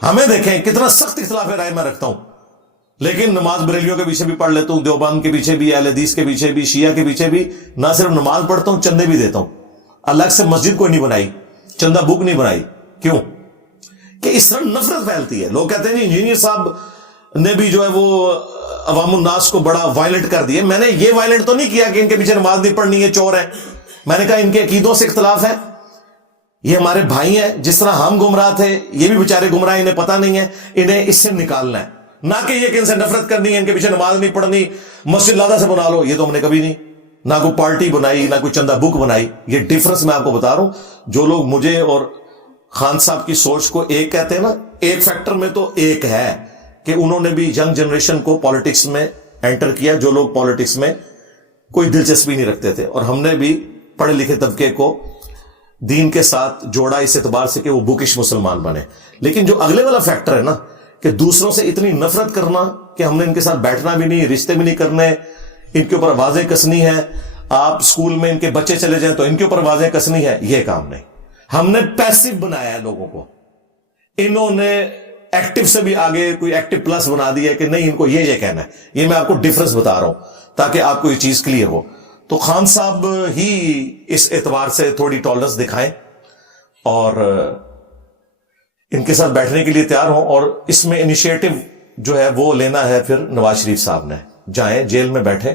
ہمیں دیکھیں کتنا سخت اختلاف رائے میں رکھتا ہوں، لیکن نماز بریلیوں کے پیچھے بھی پڑھ لیتا ہوں، دیوبند کے پیچھے بھی، اہل حدیث کے پیچھے بھی، شیعہ کے پیچھے بھی، نہ صرف نماز پڑھتا ہوں، چندے بھی دیتا ہوں۔ الگ سے مسجد کوئی نہیں بنائی، چندہ بک نہیں بنائی۔ کیوں؟ کہ اس طرح نفرت پھیلتی ہے۔ لوگ کہتے ہیں انجینئر صاحب نے بھی جو ہے وہ عوام الناس کو بڑا وائلنٹ کر دیا۔ میں نے یہ وائلنٹ تو نہیں کیا کہ ان کے پیچھے نماز نہیں پڑھنی ہے، چور ہے۔ میں نے کہا ان کے عقیدوں سے اختلاف ہے، یہ ہمارے بھائی ہیں، جس طرح ہم گمراہ تھے یہ بھی بیچارے گمراہ، انہیں پتہ نہیں ہے، انہیں اس سے نکالنا ہے، نہ کہ یہ کہ ان سے نفرت کرنی ہے، ان کے پیچھے نماز نہیں پڑھنی، مسجد لادہ سے بنا لو۔ یہ تو ہم نے کبھی نہیں، نہ کوئی پارٹی بنائی، نہ کوئی چندہ بک بنائی۔ یہ ڈیفرنس میں آپ کو بتا رہا ہوں۔ جو لوگ مجھے اور خان صاحب کی سوچ کو ایک کہتے ہیں نا، ایک فیکٹر میں تو ایک ہے کہ انہوں نے بھی ینگ جنریشن کو پالیٹکس میں انٹر کیا، جو لوگ پالیٹکس میں کوئی دلچسپی نہیں رکھتے تھے، اور ہم نے بھی پڑھے لکھے طبقے کو دین کے ساتھ جوڑا اس اعتبار سے کہ وہ بکش مسلمان بنے۔ لیکن جو اگلے والا فیکٹر ہے نا کہ دوسروں سے اتنی نفرت کرنا کہ ہم نے ان کے ساتھ بیٹھنا بھی نہیں، رشتے بھی نہیں کرنے، ان کے اوپر آوازیں کسنی ہے، آپ سکول میں ان کے بچے چلے جائیں تو ان کے اوپر آوازیں کسنی ہے، یہ کام نہیں۔ ہم نے پیسو بنایا ہے لوگوں کو، انہوں نے ایکٹیو سے بھی آگے کوئی ایکٹیو پلس بنا دیا کہ نہیں ان کو یہ کہنا ہے۔ یہ میں آپ کو ڈیفرنس بتا رہا ہوں تاکہ آپ کو یہ چیز کلیئر ہو۔ تو خان صاحب ہی اس اعتبار سے تھوڑی ٹالرنس دکھائیں اور ان کے ساتھ بیٹھنے کے لیے تیار ہوں، اور اس میں انیشیٹو جو ہے وہ لینا ہے پھر نواز شریف صاحب نے۔ جائیں جیل میں بیٹھیں،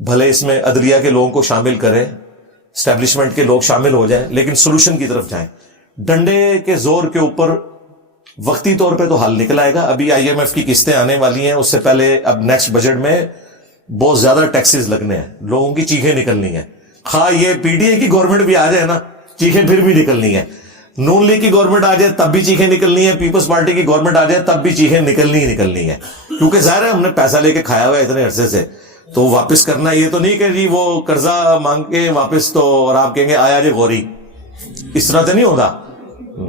بھلے اس میں عدلیہ کے لوگوں کو شامل کریں، اسٹیبلشمنٹ کے لوگ شامل ہو جائیں، لیکن سولوشن کی طرف جائیں۔ ڈنڈے کے زور کے اوپر وقتی طور پہ تو حل نکل آئے گا۔ ابھی آئی ایم ایف کی قسطیں آنے والی ہیں، اس سے پہلے اب نیکسٹ بجٹ میں بہت زیادہ ٹیکسز لگنے ہیں، لوگوں کی چیخیں نکلنی ہیں۔ خواہ یہ پی ٹی اے کی گورنمنٹ بھی آ جائے نا، چیخیں پھر بھی نکلنی ہیں۔ نون لیگ کی گورنمنٹ آ جائے تب بھی چیخیں نکلنی ہے، پیپلز پارٹی کی گورنمنٹ آ جائے تب بھی چیخیں نکلنی ہی نکلنی ہے، کیونکہ ظاہر ہے ہم نے پیسہ لے کے کھایا ہوا ہے اتنے عرصے سے، تو واپس کرنا۔ یہ تو نہیں کہ جی وہ قرضہ مانگ کے واپس تو، اور آپ کہیں گے آیا جی غوری، اس طرح تو نہیں ہوتا،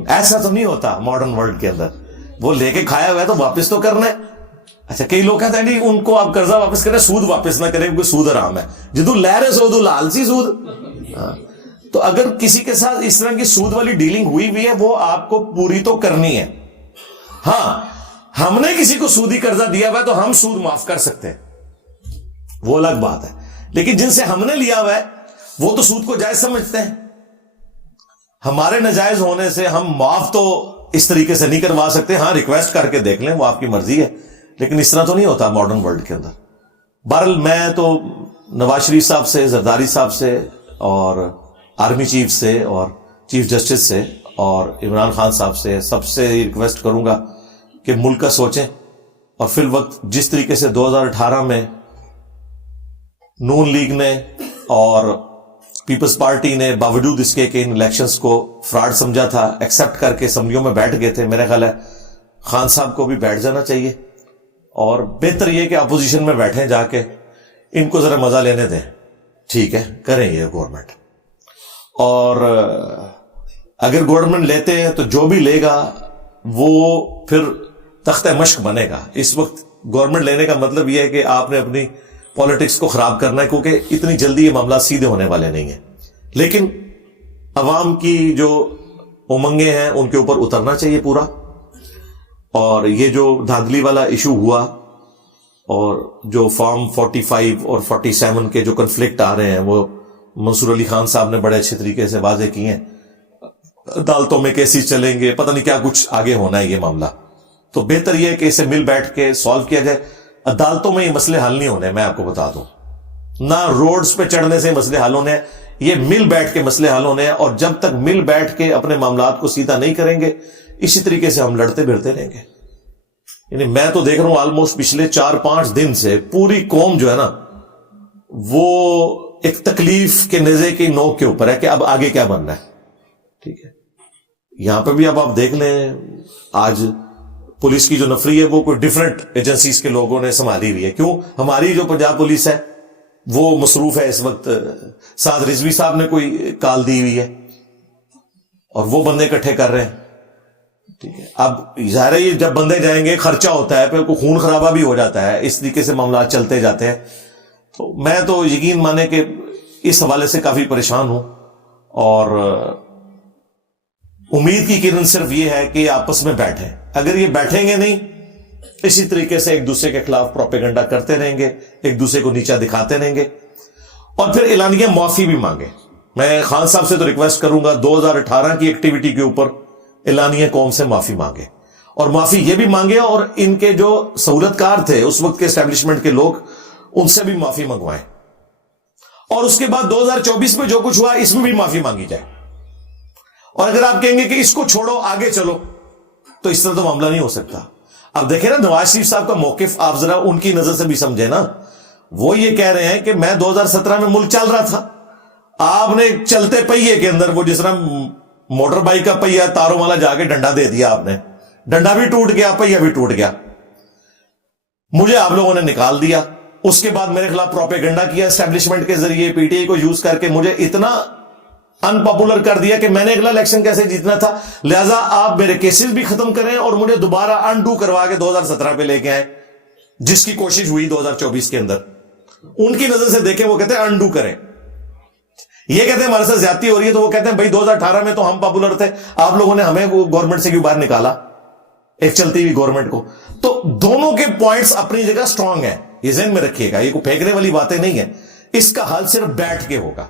ایسا تو نہیں ہوتا ماڈرن ورلڈ کے اندر۔ وہ لے کے کھایا ہوا ہے تو واپس تو کرنا ہے۔ اچھا کئی لوگ کہتے ہیں جی ان کو آپ قرضہ واپس کریں، سود واپس نہ کریں کیونکہ سود حرام ہے، جدو لہر سود لالسی سود۔ تو اگر کسی کے ساتھ اس طرح کی سود والی ڈیلنگ ہوئی بھی ہے وہ آپ کو پوری تو کرنی ہے۔ ہاں ہم نے کسی کو سودی قرضہ دیا ہوا ہے تو ہم سود معاف کر سکتے ہیں، وہ الگ بات ہے، لیکن جن سے ہم نے لیا ہوا ہے وہ تو سود کو جائز سمجھتے ہیں۔ ہمارے ناجائز ہونے سے ہم معاف تو اس طریقے سے نہیں کروا سکتے۔ ہاں ریکویسٹ کر کے دیکھ لیں، وہ آپ کی مرضی ہے، لیکن اس طرح تو نہیں ہوتا ماڈرن ورلڈ کے اندر۔ بہرحال میں تو نواز شریف صاحب سے، زرداری صاحب سے، اور آرمی چیف سے، اور چیف جسٹس سے، اور عمران خان صاحب سے، سب سے ریکویسٹ کروں گا کہ ملک کا سوچیں، اور فی الوقت جس طریقے سے 2018 میں نون لیگ نے اور پیپلز پارٹی نے باوجود اس کے کہ ان الیکشنز کو فراڈ سمجھا تھا، ایکسپٹ کر کے اسمبلیوں میں بیٹھ گئے تھے، میرا خیال ہے خان صاحب کو بھی بیٹھ جانا چاہیے، اور بہتر یہ کہ اپوزیشن میں بیٹھیں جا کے، ان کو ذرا مزہ لینے دیں۔ ٹھیک ہے کریں یہ گورنمنٹ، اور اگر گورنمنٹ لیتے ہیں تو جو بھی لے گا وہ پھر تختہ مشق بنے گا۔ اس وقت گورنمنٹ لینے کا مطلب یہ ہے کہ آپ نے اپنی پالیٹکس کو خراب کرنا ہے، کیونکہ اتنی جلدی یہ معاملات سیدھے ہونے والے نہیں ہیں، لیکن عوام کی جو امنگیں ہیں ان کے اوپر اترنا چاہیے پورا۔ اور یہ جو دھاندلی والا ایشو ہوا، اور جو فارم 45 اور 47 کے جو کنفلکٹ آ رہے ہیں، وہ منصور علی خان صاحب نے بڑے اچھے طریقے سے واضح کیے ہیں۔ عدالتوں میں کیسز چلیں گے، پتہ نہیں کیا کچھ آگے ہونا ہے یہ معاملہ، تو بہتر یہ ہے کہ اسے مل بیٹھ کے سالو کیا جائے۔ عدالتوں میں یہ مسئلے حل نہیں ہونے، میں آپ کو بتا دوں، نہ روڈز پہ چڑھنے سے مسئلے حل ہونے ہیں، یہ مل بیٹھ کے مسئلے حل ہونے ہیں، اور جب تک مل بیٹھ کے اپنے معاملات کو سیدھا نہیں کریں گے اسی طریقے سے ہم لڑتے بھرتے رہیں گے۔ یعنی میں تو دیکھ رہا ہوں آلموسٹ پچھلے 4-5 دن سے پوری قوم جو ہے نا وہ ایک تکلیف کے نیزے کی نوک کے اوپر ہے کہ اب آگے کیا بننا ہے۔ ٹھیک ہے، یہاں پہ بھی اب آپ دیکھ لیں، آج پولیس کی جو نفری ہے وہ کوئی ڈیفرنٹ ایجنسیز کے لوگوں نے سنبھالی ہوئی ہے۔ کیوں؟ ہماری جو پنجاب پولیس ہے وہ مصروف ہے اس وقت، سعد رضوی صاحب نے کوئی کال دی ہوئی ہے اور وہ بندے اکٹھے کر رہے ہیں۔ ٹھیک ہے، اب ظاہر ہے یہ جب بندے جائیں گے خرچہ ہوتا ہے، پھر کوئی خون خرابہ بھی ہو جاتا ہے، اس طریقے سے معاملات چلتے جاتے ہیں۔ تو میں تو یقین مانے کہ اس حوالے سے کافی پریشان ہوں، اور امید کی کرن صرف یہ ہے کہ آپس میں بیٹھیں۔ اگر یہ بیٹھیں گے نہیں اسی طریقے سے ایک دوسرے کے خلاف پروپیگنڈا کرتے رہیں گے, ایک دوسرے کو نیچا دکھاتے رہیں گے, اور پھر اعلانیہ معافی بھی مانگے. میں خان صاحب سے تو ریکویسٹ کروں گا 2018 کی ایکٹیویٹی کے اوپر اعلانیہ قوم سے معافی مانگے, اور معافی یہ بھی مانگے اور ان کے جو سہولت کار تھے اس وقت کے اسٹیبلشمنٹ کے لوگ ان سے بھی معافی منگوائیں, اور اس کے بعد 2024 میں جو کچھ ہوا اس میں بھی معافی مانگی جائے. اور اگر آپ کہیں گے کہ اس کو چھوڑو آگے چلو تو اس طرح تو معاملہ نہیں ہو سکتا. اب دیکھیں نا نواز شریف صاحب کا موقف آپ ذرا ان کی نظر سے بھی سمجھے نا. وہ یہ کہہ رہے ہیں کہ میں 2017 میں ملک چل رہا تھا, آپ نے چلتے پہیے کے اندر وہ جس طرح موٹر بائک کا پہیا تاروں والا جا کے ڈنڈا دے دیا, آپ نے ڈنڈا بھی ٹوٹ گیا پہیا بھی ٹوٹ گیا, مجھے آپ لوگوں نے نکال دیا. اس کے بعد میرے خلاف پروپیگنڈا کیا اسٹیبلشمنٹ کے ذریعے, پی ٹی آئی کو یوز کر کے مجھے اتنا ان پاپولر کر دیا کہ میں نے اگلا الیکشن کیسے جیتنا تھا. لہذا آپ میرے کیسز بھی ختم کریں اور مجھے دوبارہ انڈو کروا کے 2017 پہ لے کے آئیں, جس کی کوشش ہوئی 2024 کے اندر. ان کی نظر سے دیکھیں, وہ کہتے ہیں انڈو کریں. یہ کہتے ہیں ہمارے ساتھ زیادتی ہو رہی ہے, تو وہ کہتے ہیں بھائی 2018 میں تو ہم پاپولر تھے, آپ لوگوں نے ہمیں گورنمنٹ سے کیوں باہر نکالا, ایک چلتی ہوئی گورنمنٹ کو. تو دونوں کے پوائنٹس اپنی جگہ سٹرونگ ہیں, یہ ذہن میں رکھیے گا, یہ کوئی پھینکنے والی باتیں نہیں ہیں. اس کا حل صرف بیٹھ کے ہوگا.